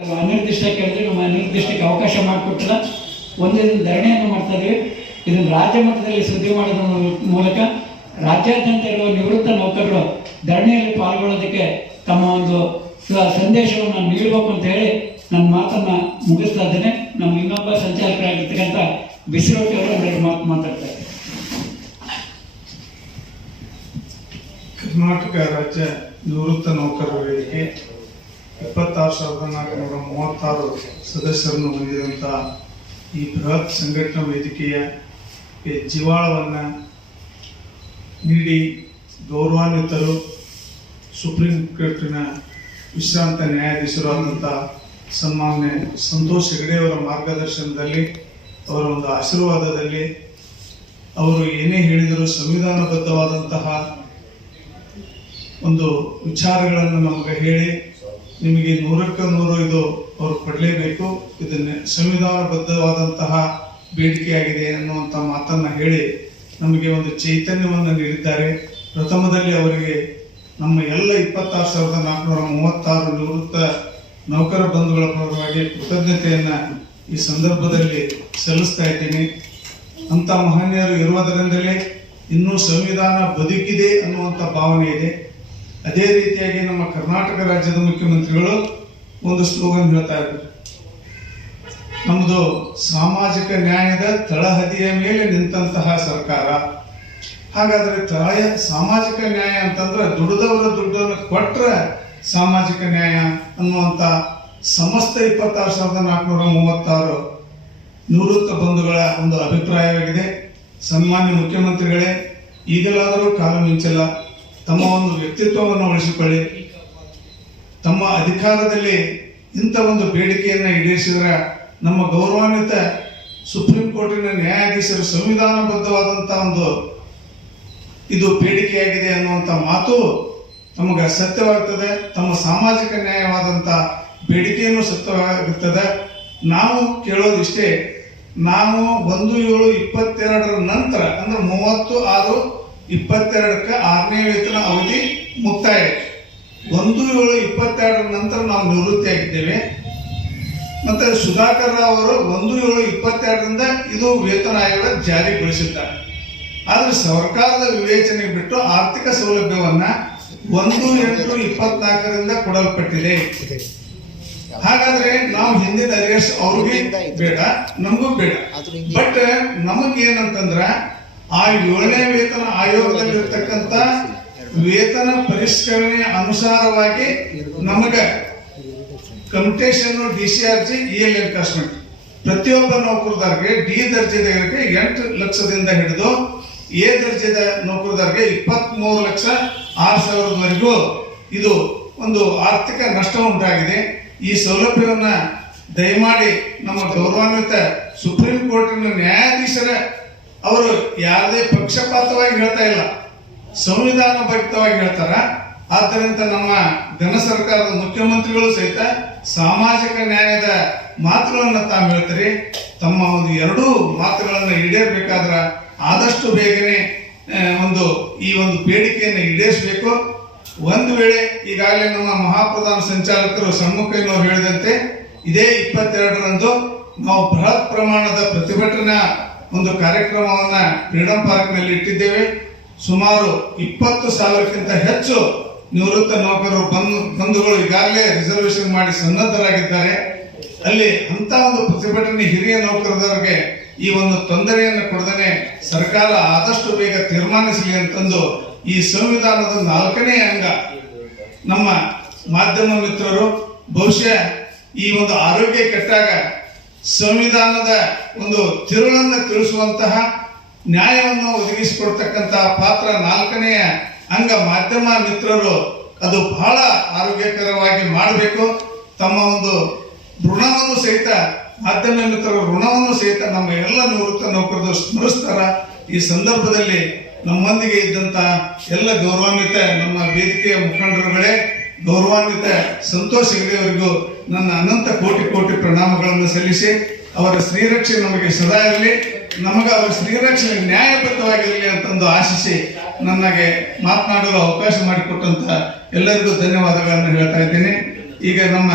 ಅನಿರ್ದಿಷ್ಟ ಕೇಳಿದ್ರೆ ನಮ್ಮ ಅನಿರ್ದಿಷ್ಟಕ್ಕೆ ಅವಕಾಶ ಮಾಡಿಕೊಟ್ಟಿಲ್ಲ. ಒಂದಿನ ಧರಣಿಯನ್ನು ಮಾಡ್ತಾ ಇದ್ದೀವಿ. ಇದನ್ನು ರಾಜ್ಯ ಮಟ್ಟದಲ್ಲಿ ಸುದ್ದಿ ಮಾಡೋದ್ರ ಮೂಲಕ ರಾಜ್ಯಾದ್ಯಂತ ಇರುವ ನಿವೃತ್ತ ನೌಕರರು ಧರಣಿಯಲ್ಲಿ ಪಾಲ್ಗೊಳ್ಳೋದಕ್ಕೆ ತಮ್ಮ ಒಂದು ಸಂದೇಶವನ್ನು ನೀಡಬೇಕು ಅಂತ ಹೇಳಿ ನನ್ನ ಮಾತನ್ನು ಮುಗಿಸ್ತಾ ಇದ್ದೇನೆ. ನಮ್ಮ ಇನ್ನೊಬ್ಬ ಸಂಚಾಲಕರಾಗಿರ್ತಕ್ಕಂಥ ಬಿಸಿರೋಟಿ ಅವರು ಒಂದೆರಡು ಮಾತು ಮಾತಾಡ್ತಾರೆ. ಕರ್ನಾಟಕ ರಾಜ್ಯ ನಿವೃತ್ತ ನೌಕರರ ವೇದಿಕೆ 26,436 ಸದಸ್ಯರನ್ನು ಹೊಂದಿದಂಥ ಈ ಬೃಹತ್ ಸಂಘಟನಾ ವೇದಿಕೆಯ ಜೀವಾಳವನ್ನು ನೀಡಿ ಗೌರವಾನ್ವಿತರು ಸುಪ್ರೀಂ ಕೋರ್ಟಿನ ವಿಶ್ರಾಂತ ನ್ಯಾಯಾಧೀಶರು ಆದಂಥ ಸನ್ಮಾನ್ಯ ಸಂತೋಷ್ ಹೆಗಡೆ ಅವರ ಮಾರ್ಗದರ್ಶನದಲ್ಲಿ, ಅವರ ಒಂದು ಆಶೀರ್ವಾದದಲ್ಲಿ ಅವರು ಏನೇ ಹೇಳಿದರೂ ಸಂವಿಧಾನಬದ್ಧವಾದಂತಹ ಒಂದು ವಿಚಾರಗಳನ್ನು ನಮಗೆ ಹೇಳಿ ನಿಮಗೆ 100ಕ್ಕೆ 100 ಇದು ಅವರು ಕೊಡಲೇಬೇಕು, ಇದನ್ನು ಸಂವಿಧಾನಬದ್ಧವಾದಂತಹ ಬೇಡಿಕೆಯಾಗಿದೆ ಅನ್ನುವಂಥ ಮಾತನ್ನು ಹೇಳಿ ನಮಗೆ ಒಂದು ಚೈತನ್ಯವನ್ನು ನೀಡಿದ್ದಾರೆ. ಪ್ರಥಮದಲ್ಲಿ ಅವರಿಗೆ ನಮ್ಮ ಎಲ್ಲ 26,436 ನಿವೃತ್ತ ನೌಕರ ಬಂಧುಗಳ ಪರವಾಗಿ ಕೃತಜ್ಞತೆಯನ್ನು ಈ ಸಂದರ್ಭದಲ್ಲಿ ಸಲ್ಲಿಸ್ತಾ ಇದ್ದೀನಿ. ಅಂಥ ಮಹನೀಯರು ಇರುವುದರಿಂದಲೇ ಇನ್ನೂ ಸಂವಿಧಾನ ಬದುಕಿದೆ ಅನ್ನುವಂಥ ಭಾವನೆ ಇದೆ. ಅದೇ ರೀತಿಯಾಗಿ ನಮ್ಮ ಕರ್ನಾಟಕ ರಾಜ್ಯದ ಮುಖ್ಯಮಂತ್ರಿಗಳು ಒಂದು ಸ್ಲೋಗನ್ ಹೇಳ್ತಾ ಇದ್ದಾರೆ, ನಮ್ಮದು ಸಾಮಾಜಿಕ ನ್ಯಾಯದ ತಳಹದಿಯ ಮೇಲೆ ನಿಂತಹ ಸರ್ಕಾರ. ಹಾಗಾದ್ರೆ ಸಾಮಾಜಿಕ ನ್ಯಾಯ ಅಂತಂದ್ರೆ ದುಡಿದವರ ದುಡ್ಡನ್ನು ಕೊಟ್ಟರೆ ಸಾಮಾಜಿಕ ನ್ಯಾಯ ಅನ್ನುವಂಥ ಸಮಸ್ತ 26,436 ನಿವೃತ್ತ ಬಂಧುಗಳ ಒಂದು ಅಭಿಪ್ರಾಯವಾಗಿದೆ. ಸನ್ಮಾನ್ಯ ಮುಖ್ಯಮಂತ್ರಿಗಳೇ, ಈಗಲಾದರೂ ಕಾಲು ಮಿಂಚಲ್ಲ, ತಮ್ಮ ಒಂದು ವ್ಯಕ್ತಿತ್ವವನ್ನು ಉಳಿಸಿಕೊಳ್ಳಿ. ತಮ್ಮ ಅಧಿಕಾರದಲ್ಲಿ ಇಂಥ ಒಂದು ಬೇಡಿಕೆಯನ್ನು ಈಡೇರಿಸಿದರೆ ನಮ್ಮ ಗೌರವಾನ್ವಿತ ಸುಪ್ರೀಂ ಕೋರ್ಟಿನ ನ್ಯಾಯಾಧೀಶರು ಸಂವಿಧಾನಬದ್ಧವಾದಂಥ ಒಂದು ಇದು ಬೇಡಿಕೆಯಾಗಿದೆ ಅನ್ನುವಂಥ ಮಾತು ತಮಗೆ ಸತ್ಯವಾಗುತ್ತದೆ. ತಮ್ಮ ಸಾಮಾಜಿಕ ನ್ಯಾಯವಾದಂಥ ಬೇಡಿಕೆಯನ್ನು ಸತ್ಯವಾಗುತ್ತದೆ. ನಾವು ಕೇಳೋದಿಷ್ಟೇ, ನಾವು 1/7/22 ನಂತರ ಅಂದ್ರೆ 30/6/22ಕ್ಕೆ 6ನೇ ವೇತನ ಅವಧಿ ಮುಕ್ತಾಯ. 1/7/22 ನಂತರ ನಾವು ನಿವೃತ್ತಿಯಾಗಿದ್ದೇವೆ. ಮತ್ತೆ ಸುಧಾಕರ್ ರಾವ್ ಅವರು 1/7/22ರಿಂದ ಇದು ವೇತನ ಆಯೋಗ ಜಾರಿಗೊಳಿಸಿದ್ದಾರೆ. ಆದರೆ ಸರ್ಕಾರದ ವಿವೇಚನೆ ಬಿಟ್ಟು ಆರ್ಥಿಕ ಸೌಲಭ್ಯವನ್ನ 1/8/24ರಿಂದ ಕೊಡಲ್ಪಟ್ಟಿದೆ. ಹಾಗಾದ್ರೆ ನಾವು ಹಿಂದಿನ ಅರಿಯರ್ಸ್ ಅವ್ರಿಗೆ ಬೇಡ, ನಮಗೂ ಬೇಡ. ಬಟ್ ನಮಗೇನಂತಂದ್ರ ಆ 7ನೇ ವೇತನ ಆಯೋಗದಲ್ಲಿರ್ತಕ್ಕಂಥ ವೇತನ ಪರಿಷ್ಕರಣೆ ಅನುಸಾರವಾಗಿ ನಮಗೆ ಕಮ್ಯುಟೇಷನ್, DCRG, EL ಎನ್ಕಾಸ್ಮೆಂಟ್ ಪ್ರತಿಯೊಬ್ಬ ನೌಕರದಾರರಿಗೆ ಡಿ ದರ್ಜೆದವರಿಗೆ 8 ಲಕ್ಷದಿಂದ ಹಿಡಿದು ಎ ದರ್ಜೆದ ನೌಕರದಾರರಿಗೆ 23,06,000ವರೆಗೂ ಇದು ಒಂದು ಆರ್ಥಿಕ ನಷ್ಟ ಉಂಟಾಗಿದೆ. ಈ ಸೌಲಭ್ಯವನ್ನ ದಯಮಾಡಿ ನಮ್ಮ ಗೌರವಾನ್ವಿತ ಸುಪ್ರೀಂ ಕೋರ್ಟಿನ ನ್ಯಾಯಾಧೀಶರ ಅವರು ಯಾವುದೇ ಪಕ್ಷಪಾತವಾಗಿ ಹೇಳ್ತಾ ಇಲ್ಲ, ಸಂವಿಧಾನ ಬದ್ಧವಾಗಿ ಹೇಳ್ತಾರ. ಆದ್ದರಿಂದ ನಮ್ಮ ಘನ ಸರ್ಕಾರದ ಮುಖ್ಯಮಂತ್ರಿಗಳು ಸಹಿತ ಸಾಮಾಜಿಕ ನ್ಯಾಯದ ಮಾತುಗಳನ್ನು ತಾವು ಹೇಳ್ತಾರೆ. ತಮ್ಮ ಒಂದು 2 ಮಾತುಗಳನ್ನು ಈಡೇರಬೇಕಾದ್ರೆ ಆದಷ್ಟು ಬೇಗನೆ ಈ ಒಂದು ಬೇಡಿಕೆಯನ್ನು ಈಡೇರಿಸಬೇಕು. ಒಂದು ವೇಳೆ ಈಗಾಗಲೇ ನಮ್ಮ ಮಹಾಪ್ರಧಾನ ಸಂಚಾಲಕರು ಷಣ್ಮುಖಯ್ಯನವರು ಹೇಳಿದಂತೆ ಇದೇ 22ರಂದು ನಾವು ಬೃಹತ್ ಪ್ರಮಾಣದ ಪ್ರತಿಭಟನಾ ಒಂದು ಕಾರ್ಯಕ್ರಮವನ್ನ ಫ್ರೀಡಂ ಪಾರ್ಕ್ನಲ್ಲಿ ಇಟ್ಟಿದ್ದೇವೆ. ಸುಮಾರು 20,000ಕ್ಕಿಂತ ಹೆಚ್ಚು ನಿವೃತ್ತ ನೌಕರರು ಬಂಧುಗಳು ಈಗಾಗಲೇ ರಿಸರ್ವೇಶನ್ ಮಾಡಿ ಸನ್ನದ್ಧರಾಗಿದ್ದಾರೆ. ಅಲ್ಲಿ ಅಂತ ಒಂದು ಪ್ರತಿಭಟನೆ ಹಿರಿಯ ನೌಕರರಿಗೆ ಈ ಒಂದು ತೊಂದರೆಯನ್ನು ಕೊಡದೇ ಸರ್ಕಾರ ಆದಷ್ಟು ಬೇಗ ತೀರ್ಮಾನಿಸಲಿ ಅಂತಂದು ಈ ಸಂವಿಧಾನದ 4ನೇ ಅಂಗ ನಮ್ಮ ಮಾಧ್ಯಮ ಮಿತ್ರರು ಬಹುಶಃ ಈ ಒಂದು ಆರೋಗ್ಯ ಕೆಟ್ಟಾಗ ಸಂವಿಧಾನದ ಒಂದು ತಿರುಳನ್ನು ತಿಳಿಸುವಂತಹ ನ್ಯಾಯವನ್ನು ಒದಗಿಸಿಕೊಡ್ತಕ್ಕಂತಹ ಪಾತ್ರ 4ನೇ ಅಂಗ ಮಾಧ್ಯಮ ಮಿತ್ರರು ಅದು ಬಹಳ ಆರೋಗ್ಯಕರವಾಗಿ ಮಾಡಬೇಕು. ತಮ್ಮ ಒಂದು ಋಣವನ್ನು ಸಹಿತ ಮಾಧ್ಯಮ ಮಿತ್ರರ ಋಣವನ್ನು ಸಹಿತ ನಮ್ಮ ಎಲ್ಲ ನಿವೃತ್ತ ನೌಕರರು ಸ್ಮರಿಸ್ತಾರ. ಈ ಸಂದರ್ಭದಲ್ಲಿ ನಮ್ಮೊಂದಿಗೆ ಇದ್ದಂತ ಎಲ್ಲ ಗೌರವಾನ್ವಿತ ನಮ್ಮ ವೇದಿಕೆಯ ಮುಖಂಡರುಗಳೇ, ಗೌರವಾನ್ವಿತ ಸಂತೋಷ್ ಹೆಗಡೆ ಅವರಿಗೂ ನನ್ನ ಅನಂತ ಕೋಟಿ ಪ್ರಣಾಮಗಳನ್ನು ಸಲ್ಲಿಸಿ ಅವರ ಶ್ರೀರಕ್ಷೆ ನಮಗೆ ಸದಾ ಇರಲಿ, ನಮಗೆ ಅವರ ಶ್ರೀರಕ್ಷಣೆ ನ್ಯಾಯಬದ್ಧವಾಗಿರಲಿ ಅಂತಂದು ಆಶಿಸಿ ನನಗೆ ಮಾತನಾಡಲು ಅವಕಾಶ ಮಾಡಿಕೊಟ್ಟಂತ ಎಲ್ಲರಿಗೂ ಧನ್ಯವಾದಗಳನ್ನು ಹೇಳ್ತಾ ಇದ್ದೇನೆ. ಈಗ ನಮ್ಮ